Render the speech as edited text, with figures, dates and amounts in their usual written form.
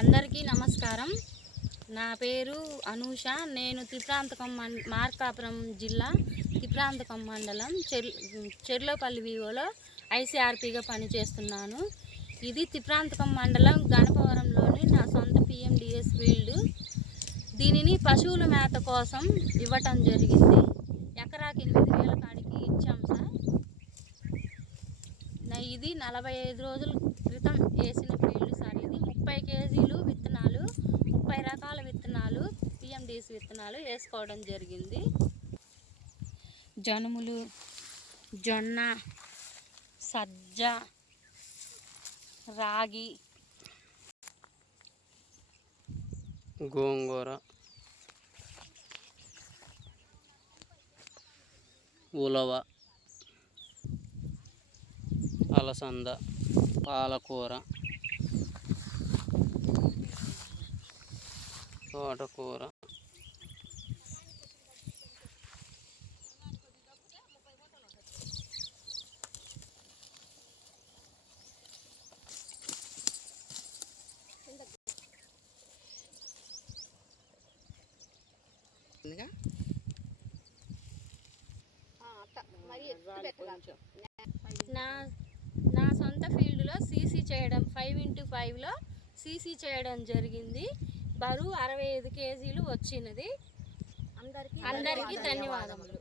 అందరికీ నమస్కారం. నా పేరు అనూష. నేను త్రిప్రాంతకం మార్కాపురం జిల్లా త్రిప్రాంతకం మండలం చెర్లోపల్లి వివోలో ఐసీఆర్పీగా పనిచేస్తున్నాను. ఇది త్రిప్రాంతకం మండలం గణపవరంలోని నా సొంత పిఎండిఎస్ ఫీల్డ్. దీనిని పశువుల మేత కోసం ఇవ్వటం జరిగింది. ఎకరాకి 8,000 కాడికి ఇచ్చాం సార్. ఇది 45 రోజుల క్రితం వేసిన ఫీల్డ్ సార్. ఇది 30 కేజీలు విత్తనాలు, 30 రకాల విత్తనాలు, పిఎండిఎస్ విత్తనాలు వేసుకోవడం జరిగింది. జనుములు, జొన్న, సజ్జ, రాగి, గోంగూర, ఉలవ, అలసంద, పాలకూర, తోటకూర, నా సొంత ఫీల్డ్లో సీసీ చేయడం 5x5లో సీసీ చేయడం జరిగింది. బరువు 65 కేజీలు వచ్చినది. అందరికీ ధన్యవాదములు.